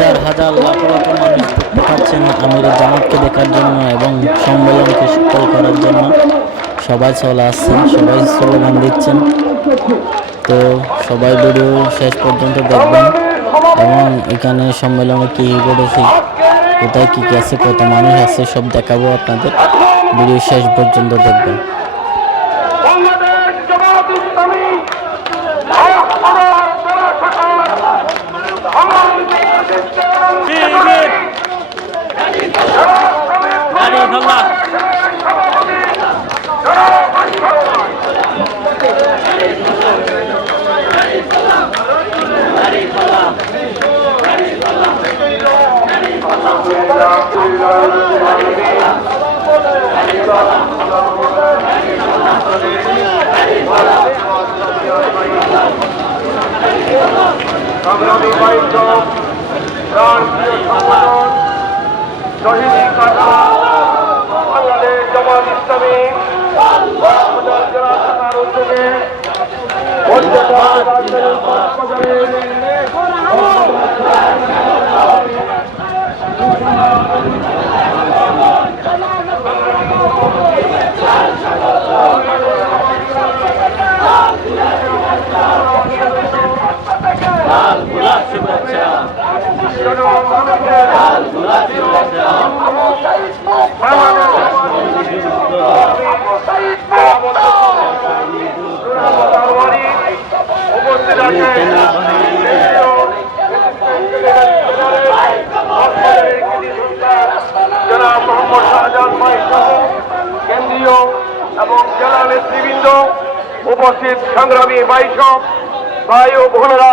হাজার হাজার লাখ লাখ মানুষ পাচ্ছেন আমির জামাতকে দেখার জন্য এবং সম্মেলনকে সফল করার জন্য। সবাই চলে আসছেন, সবাই স্লোগান দিচ্ছেন। তো সবাই ভিডিও শেষ পর্যন্ত দেখবেন। এবং এখানে সম্মেলনে কী ঘটেছে কোথায় কী কী আছে কত মানুষ আছে, সব দেখাবো আপনাদের। ভিডিও শেষ পর্যন্ত দেখবেন। বাংলাদেশ জামাত ইসলামী আমার বড় সরকার আমার সংগ্রামী বাইক প্রাণ প্রিয় সংগঠন শহীদি কাঠা বাংলাদেশ জামাত ইসলামী জেলা শাখার উদ্যোগে আছেন জেলা মোহাম্মদ শাহজাহান ভাই সহ কেন্দ্রীয় এবং জেলা নেতৃবৃন্দ উপস্থিত সংগ্রামী বাইসব ভাই ও বোনেরা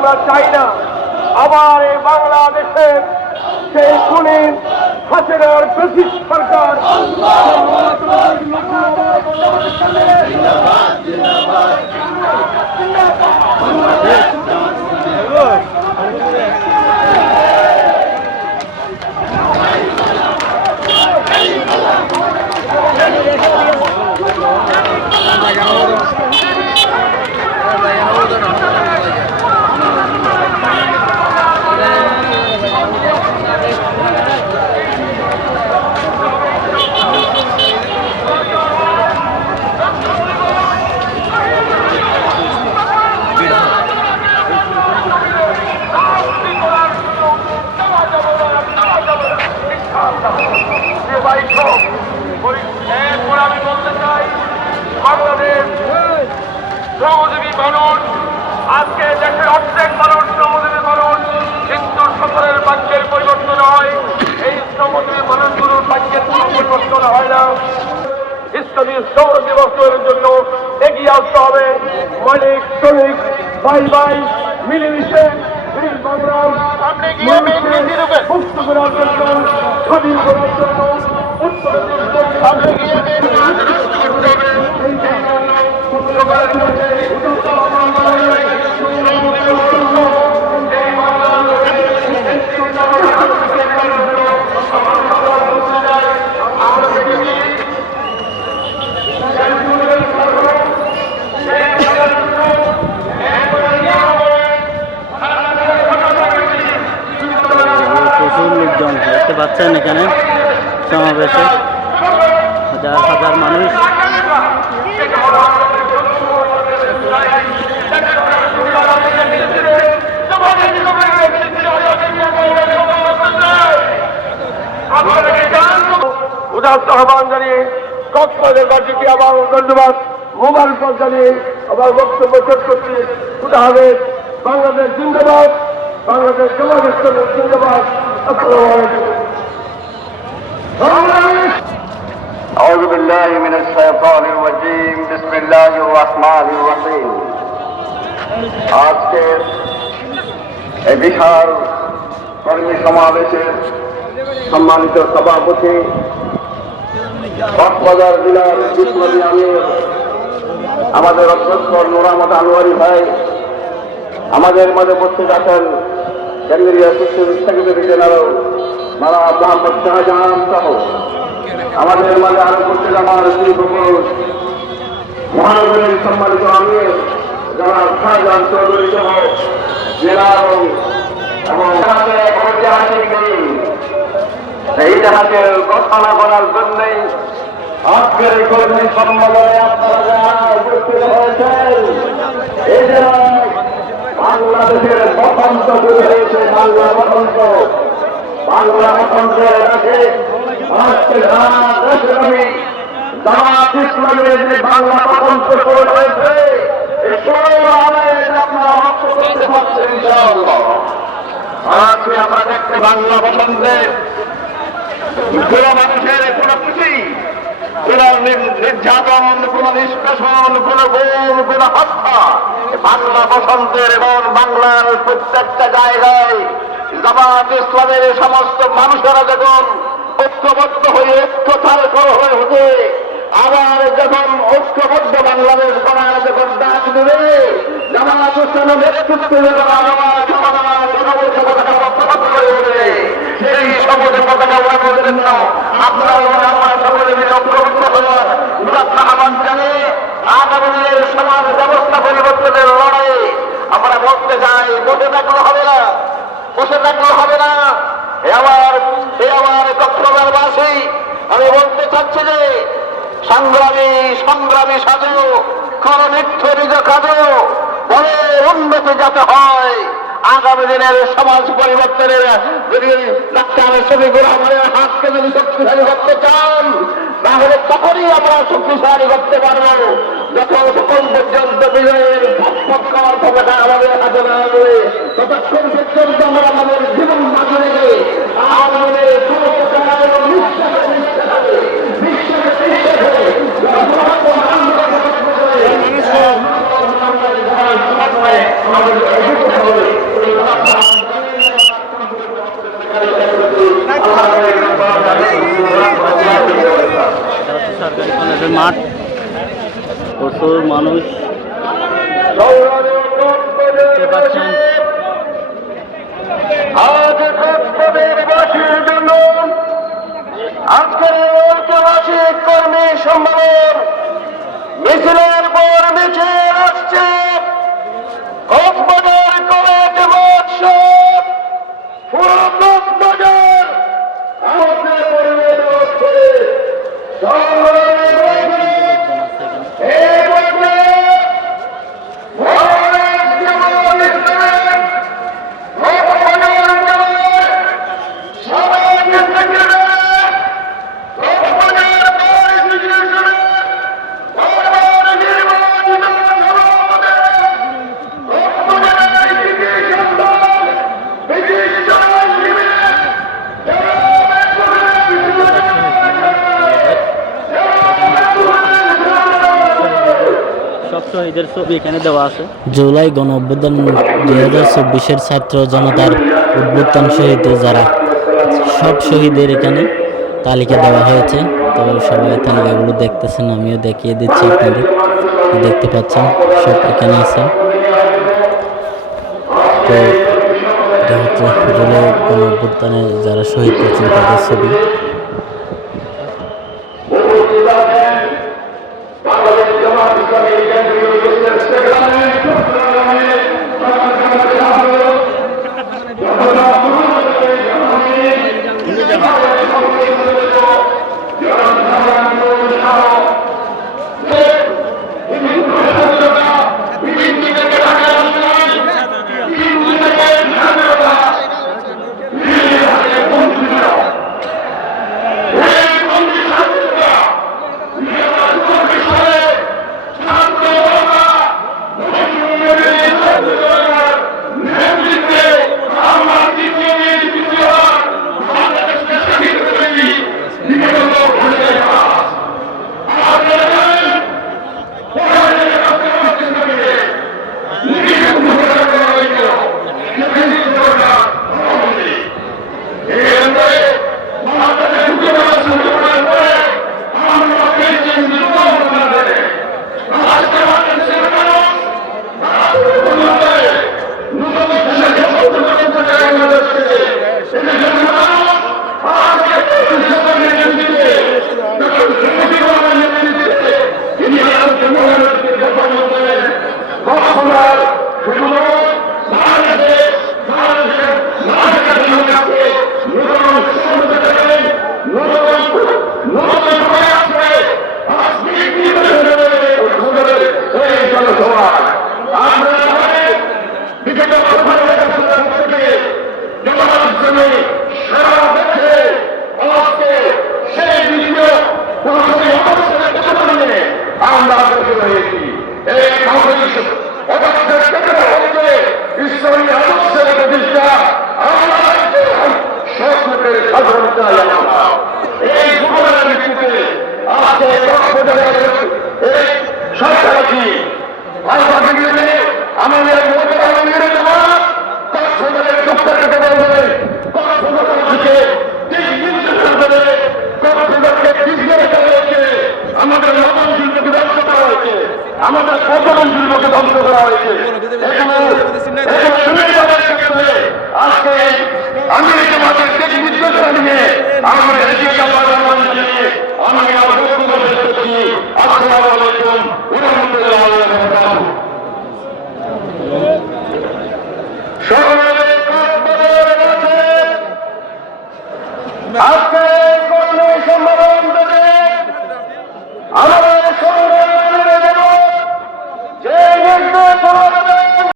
আমরা চাই না। আবার এই বাংলাদেশের সেই খুনির হাসিনার ব্রিটিশ সরকার। যে বাইশক এরপর আমি বলতে চাই বাংলাদেশ শ্রমজীবী মানুষ আজকে দেশের অর্ধেক মানুষ শ্রমজীবী মানুষ কিন্তু সকলের বাক্যের পরিবর্তন হয় এই শ্রমজীবী মানুষগুলোর বাক্যের কোনো পরিবর্তন হয় না। ইসলামী শ্রম দিবসের জন্য এগিয়ে আসতে হবে। মালিক শ্রমিক ভাই ভাই মিলেমিশে মুক্ত করার জন্য স্বাধীন করার জন্য উত্তর সামনে গিয়ে প্রচুর লোকজন দেখতে পাচ্ছেন এখানে সমাবেশে হাজার হাজার মানুষ উদাস আহ্বান জানিয়ে কক্সবাজার বাসীকে আবার ধন্যবাদ মোবারকবাদ জানিয়ে আবার বক্তব্য শেষ করছি খুদা হাফেজ বাংলাদেশ জিন্দাবাদ বাংলাদেশ জামাত ইসলামের জিন্দাবাদ আসসালামু আলাইকুম বাংলাদেশ بالله من الشيطان الرجيم بسم الله الرحمن الرحيم আজকে এই বিশাল কর্মী সমাবেশের সম্মানিত সভাপতি কক্সবাজার জেলার বিপ্লবী আমির আমাদের অধ্যক্ষ নোরামত আনোয়ারি ভাই, আমাদের মাঝে উপস্থিত আছেন কেন্দ্রীয় সেক্রেটারি জেনারেল মারা মোহাম্মদ শাহজাহান সহ। আমাদের মাঝে আরও উপস্থিত আমার শ্রী পুরুষ মহানগরীর সম্মানিত আমির যারা শাহজাহান চৌধুরী সহ, জেলা এবং এই জাহাজের ঘোষণা করার জন্যই আজকের এই কর্মী সম্মেলনে আপনারা উপস্থিত হয়েছেন, এই বাংলাদেশের বসন্ত শুরু হয়েছে বাংলা বসন্ত। বাংলা বসন্তের যে হয়েছে আজকে আমরা দেখতে বাংলা বসন্তের কোন মানুষের কোন কিছুই কোন নির- নির্যাতন, কোন নিষ্কাশন, কোন গোল কোন হত্যা। বাংলা বসন্তের এবং বাংলার প্রত্যেকটা জায়গায় জামাত ইসলামের সমস্ত মানুষেরা যখন ঐক্যবদ্ধ হয়ে ঐক্যতার হয়ে হতে, আবার যখন ঐক্যবদ্ধ বাংলাদেশ গড়ার যখন ডাক দেবে, জামাত ইসলামের নেতৃত্বে যখন আবার সেই শপথে পতাকা উড়ানোর জন্য আপনারা এবং আমরা সকলে আহ্বান জানিয়ে আগামী সমাজ ব্যবস্থা পরিবর্তনের লড়াই আমরা বলতে চাই বসে থাকলে হবে না, বসে থাকলে হবে না। আমার এ আমার চট্টগ্রামবাসী আমি বলতে চাচ্ছি যে, সংগ্রামী সংগ্রামী সাজু কোন নিত্য নিজ কাজু বড় উন্নতি যাতে হয়। আগামী দিনের সমাজ পরিবর্তনের যদি ডাক্তার শফিকুর রহমানের হাতকে যদি শক্তিশালী করতে চান, তাহলে তখনই আমরা শক্তিশালী করতে পারব। যখন সকল পর্যন্ত বিজয়ের আমাদের হাতে না হবে ততক্ষণ পর্যন্ত আমরা আমাদের জীবন বাঁচিয়ে রেখে আমাদের সমস্ত কাজ এবং বিশ্বাসে বিশ্বাসে বিশ্বাসে বিশ্বাসে এটা হচ্ছে সরকারি কলেজের মাঠ প্রচুর মানুষ। পাচ্ছেন? আজকের ঐক্যবাসিক কর্মী সম্মেলন জুলাই গণ অভ্যুত্থান দুই হাজার চব্বিশের ছাত্র জনতার উদ্বোধন শহীদ যারা সব শহীদের এখানে তালিকা দেওয়া হয়েছে, তো সবাই তালিকাগুলো দেখতেছেন, আমিও দেখিয়ে দিচ্ছি আপনাদের। দেখতে পাচ্ছেন, সব এখানে আছে। তো এটা হচ্ছে জুলাই গণ অভ্যুত্থানে যারা শহীদ হয়েছেন তাদের ছবি।